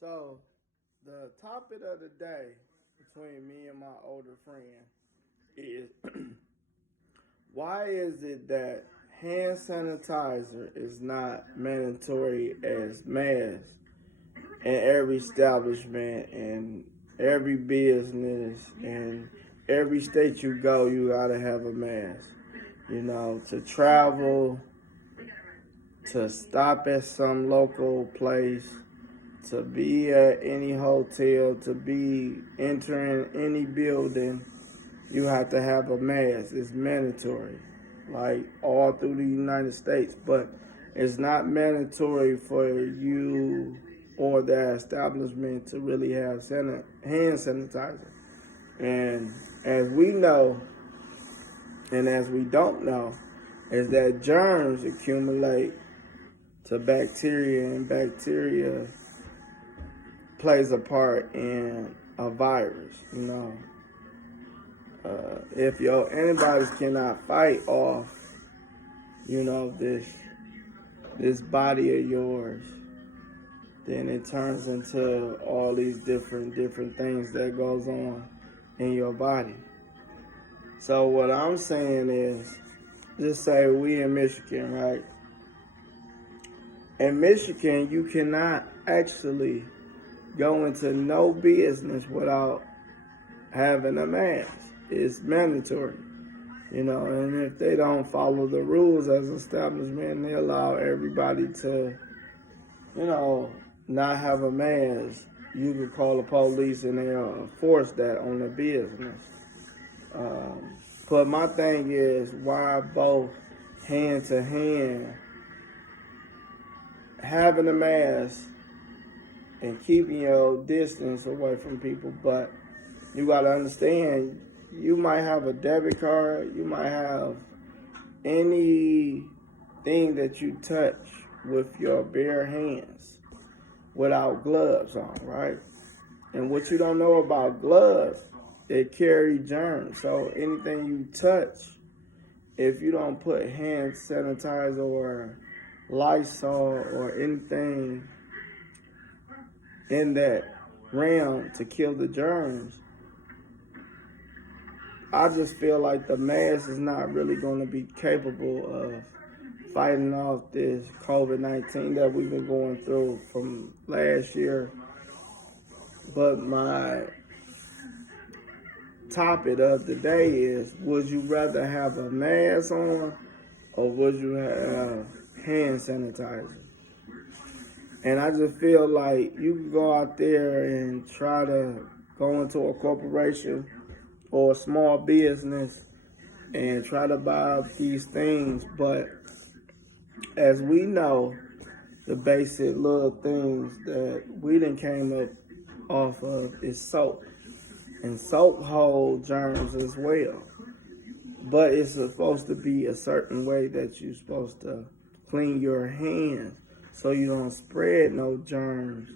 So, the topic of the day between me and my older friend is why is it that hand sanitizer is not mandatory as masks in every establishment and every business and every state you go, you gotta have a mask. You know, to travel, to stop at some local place, to be at any hotel, to be entering any building, you have to have a mask. It's mandatory, like all through the United States, but it's not mandatory for you or the establishment to really have hand sanitizer. And as we know, and as we don't know, is that germs accumulate to bacteria, and bacteria plays a part in a virus. You know, if your antibodies cannot fight off, you know, this body of yours, then it turns into all these different things that goes on in your body. So what I'm saying is, just say we in Michigan, right? In Michigan, you cannot actually go into no business without having a mask. It's mandatory, you know, and if they don't follow the rules as an establishment, they allow everybody to, you know, not have a mask. You could call the police and they'll enforce that on the business. But my thing is, why both hand to hand having a mask and keeping your distance away from people, but you gotta understand, you might have a debit card, you might have anything that you touch with your bare hands without gloves on, right? And what you don't know about gloves, they carry germs. So anything you touch, if you don't put hand sanitizer or Lysol or anything in that realm to kill the germs, I just feel like the mask is not really going to be capable of fighting off this COVID-19 that we've been going through from last year. But my topic of the day is, would you rather have a mask on or would you have hand sanitizer? And I just feel like you can go out there and try to go into a corporation or a small business and try to buy these things, but as we know, the basic little things that we done came up off of is soap. And soap holds germs as well. But it's supposed to be a certain way that you're supposed to clean your hands so you don't spread no germs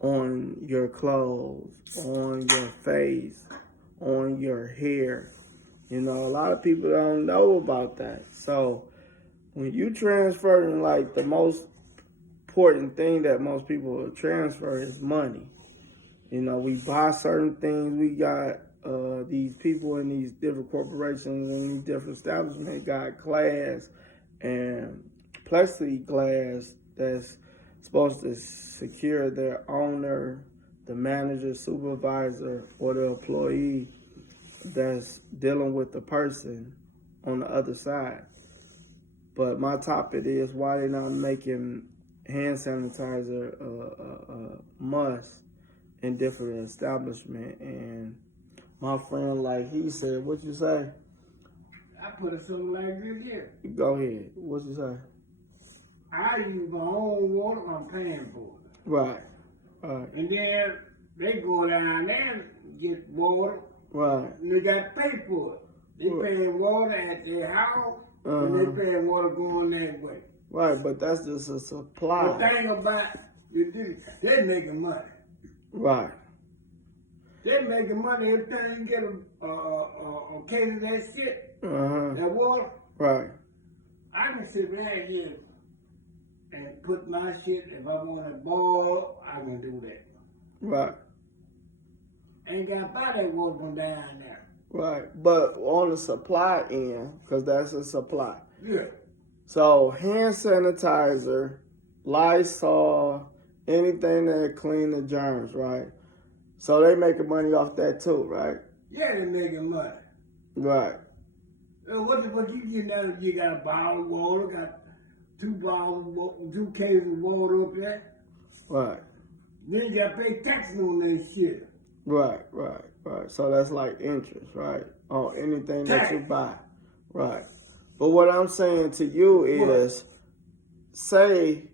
on your clothes, on your face, on your hair. You know, a lot of people don't know about that. So when you transferring, like, the most important thing that most people transfer is money. You know, we buy certain things. We got these people in these different corporations and these different establishments got glass and plexiglass that's supposed to secure their owner, the manager, supervisor, or the employee that's dealing with the person on the other side. But my topic is why they're not making hand sanitizer a must in different establishments. And my friend, like he said, what you say? I put it something like this here. Go ahead. What you say? I use my own water, I'm paying for it. Right. And then they go down there and get water. Right. And they got to pay for it. They paying water at their house, and they paying water going that way. Right, but that's just a supply. The thing about they're making money. Right. They're making money every time you get a case of that shit, that water. Right. I can sit right here and put my shit, if I want to boil, I can do that. Right. Ain't got to buy that water from down there. Right. But on the supply end, because that's a supply. Yeah. So hand sanitizer, Lysol, anything that clean the germs, right? So they making money off that too, right? Yeah, they making money. Right. What the fuck you getting out of? You got a bottle of water, got 2 cases of water up there. Right. Then you got to pay taxes on that shit. Right. So that's like interest, right? On anything that you buy. Right. But what I'm saying to you is, say,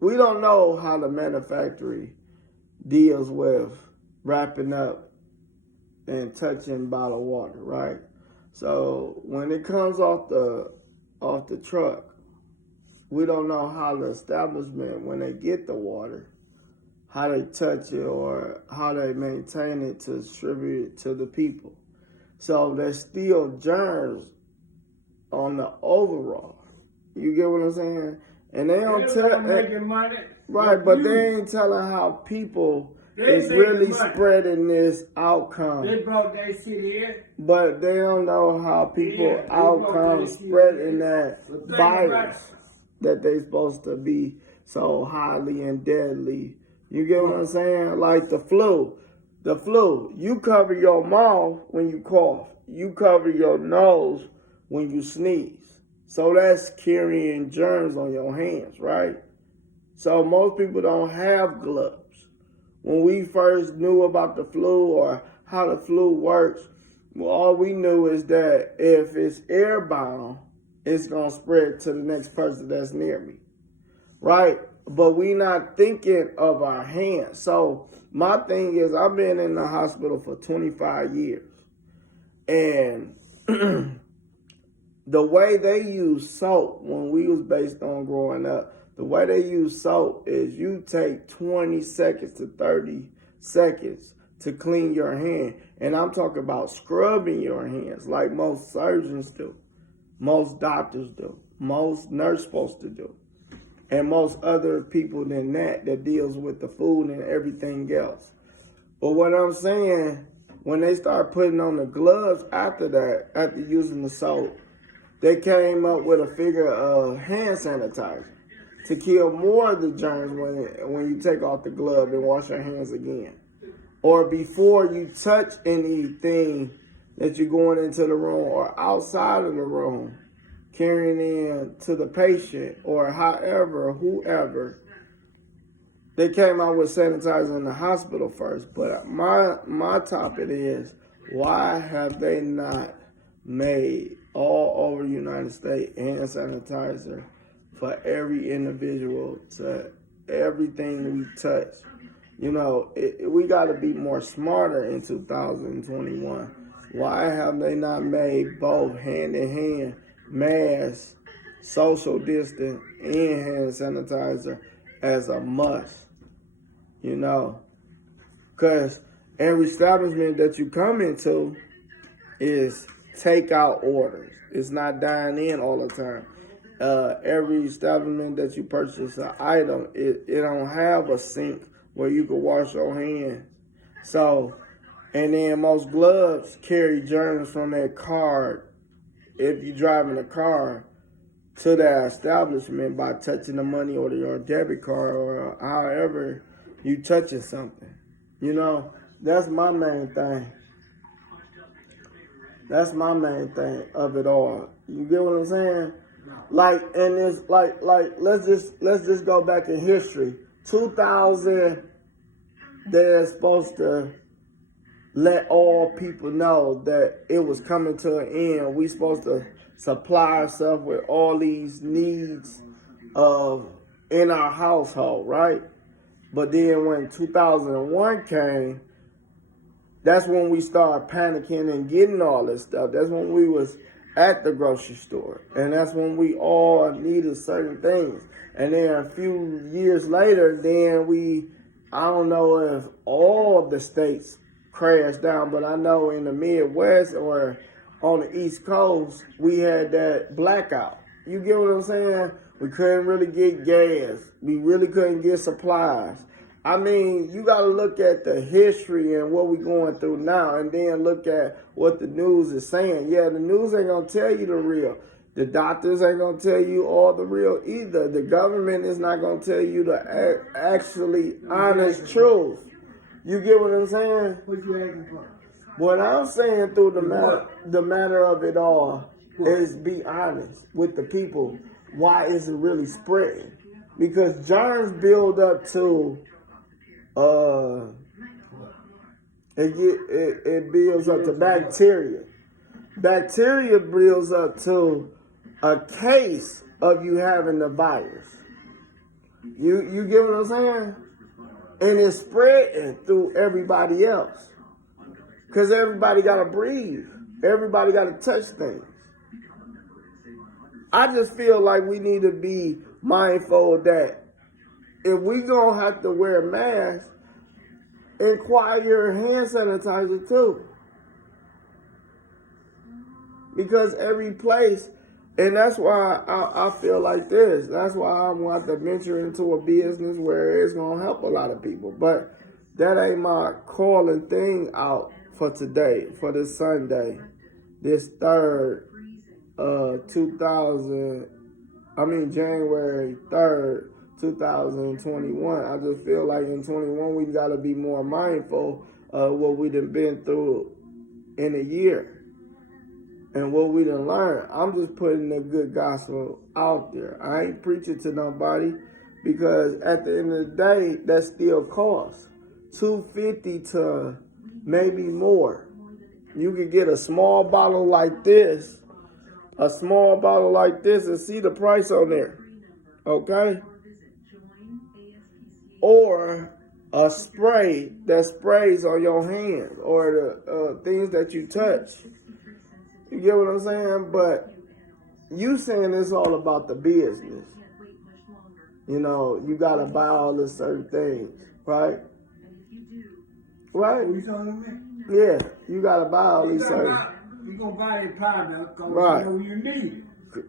we don't know how the manufacturer deals with wrapping up and touching bottled water, right? So when it comes off the truck, we don't know how the establishment, when they get the water, how they touch it or how they maintain it to distribute it to the people. So there's still germs on the overall. You get what I'm saying? And they don't tell making money. Right, but they ain't telling how people is really spreading this outcome. They brought that shit here. But they don't know how people outcome spreading that virus that they supposed to be so highly and deadly. You get what I'm saying? Like the flu. The flu, you cover your mouth when you cough. You cover your nose when you sneeze. So that's carrying germs on your hands, right? So most people don't have gloves. When we first knew about the flu or how the flu works, well, all we knew is that if it's airbound, it's going to spread to the next person that's near me, right? But we not thinking of our hands. So my thing is, I've been in the hospital for 25 years. And the way they use soap when we was based on growing up, the way they use soap is you take 20 seconds to 30 seconds to clean your hand. And I'm talking about scrubbing your hands like most surgeons do, most doctors do, most nurses supposed to do, and most other people than that deals with the food and everything else. But what I'm saying, when they start putting on the gloves after that, after using the soap, they came up with a figure of hand sanitizer to kill more of the germs when you take off the glove and wash your hands again. Or before you touch anything that you're going into the room or outside of the room, carrying in to the patient or however, whoever. They came out with sanitizer in the hospital first. But my topic is, why have they not made all over the United States hand sanitizer for every individual to everything we touch? You know, we got to be more smarter in 2021. Why have they not made both hand in hand, mask, social distance, and hand sanitizer as a must? You know, because every establishment that you come into is takeout orders. It's not dining in all the time. Every establishment that you purchase an item, it don't have a sink where you can wash your hands. So, and then most gloves carry germs from that card if you're driving a car to that establishment by touching the money or your debit card or however you touching something. You know, that's my main thing. That's my main thing of it all. You get what I'm saying? Like, and it's like let's just go back in history. 2000, they're supposed to let all people know that it was coming to an end. We supposed to supply ourselves with all these needs in our household, right? But then when 2001 came, that's when we started panicking and getting all this stuff. That's when we was at the grocery store. And that's when we all needed certain things. And then a few years later, then I don't know if all of the states crashed down, but I know in the Midwest or on the East Coast, we had that blackout. You get what I'm saying? We couldn't really get gas. We really couldn't get supplies. I mean, you got to look at the history and what we're going through now, and then look at what the news is saying. Yeah, the news ain't going to tell you the real. The doctors ain't going to tell you all the real either. The government is not going to tell you the actually honest truth. You get what I'm saying? What you asking for? What I'm saying through the matter of it all is be honest with the people. Why is it really spreading? Because germs build up to it builds up to bacteria. Bacteria builds up to a case of you having the virus. You get what I'm saying? And it's spreading through everybody else. Because everybody got to breathe. Everybody got to touch things. I just feel like we need to be mindful that if we going to have to wear masks, acquire hand sanitizer too. Because every place, and that's why I feel like this. That's why I want to venture into a business where it's going to help a lot of people. But that ain't my calling thing out for today, for this Sunday, this January 3rd, 2021. I just feel like in 21 we got to be more mindful of what we done been through in a year and what we done learned. I'm just putting the good gospel out there. I ain't preaching to nobody because at the end of the day, that still costs $250 to maybe more. You could get a small bottle like this, and see the price on there, okay? Or a spray that sprays on your hands or the things that you touch. You get what I'm saying? But you saying it's all about the business. You know, you got to buy all the certain things, right? Right? You talking to me? Yeah, you got to buy all these certain. You're going to buy that powder because right. you know you need it.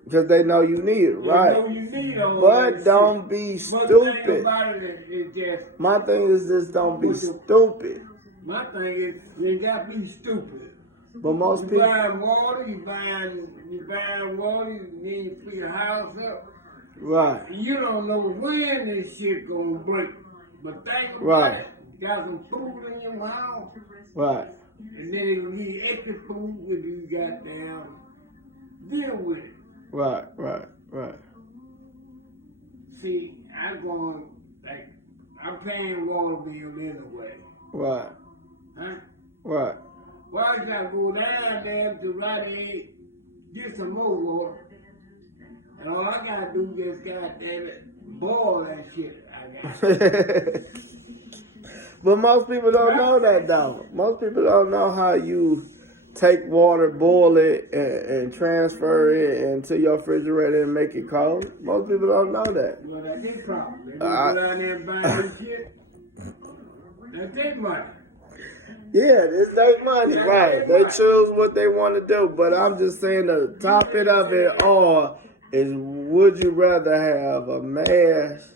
Because they know you need it, right? They know you need all but don't shit. be But stupid. the thing about it is just, my thing is just don't be stupid. My thing is you got to be stupid. But most you people buying water, you buying water, then you fill your house up. Right. You don't know when this shit gonna break. But think about right. it. You got some food in your house. Right. And then you need extra food if you got down. Deal with it. Right. See, I'm paying water bill anyway. Right. Huh? Right. Why should I go down there to Rite Aid, get some more water? And all I gotta do is goddamn it, boil that shit. But most people don't know that though. Most people don't know how you take water, boil it, and transfer it into your refrigerator and make it cold. Most people don't know that. Well, that's their problem. They go down there and buy this shit. That's their money. Yeah, it's their money, right. They choose what they want to do. But I'm just saying the topic of it all is, would you rather have a mask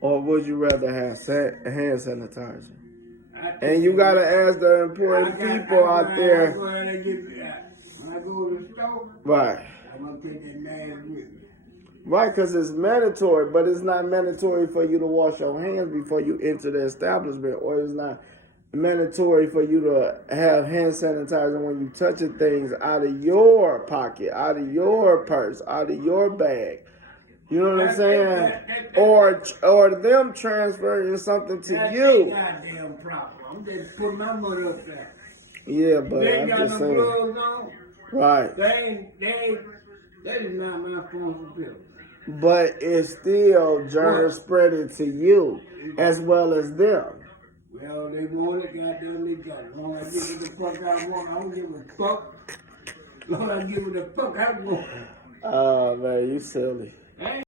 or would you rather have hand sanitizer? And you got to ask the important people out there. When I go to the store, right. I'm going to take that mask with me. Right, because it's mandatory, but it's not mandatory for you to wash your hands before you enter the establishment, or it's not mandatory for you to have hand sanitizer when you touching things out of your pocket, out of your purse, out of your bag. You know what I'm saying? Or them transferring something to you. That's a goddamn problem. I'm just putting my money up there. Yeah, but they I'm got just no saying. gloves on. Right. That is not my responsibility. But it's still germs spreading to you as well as them. Well, they want it, goddamn, they got it. Long as I give it the fuck I want, I don't give a fuck. Long as I give it the fuck I want. Oh, man, you silly.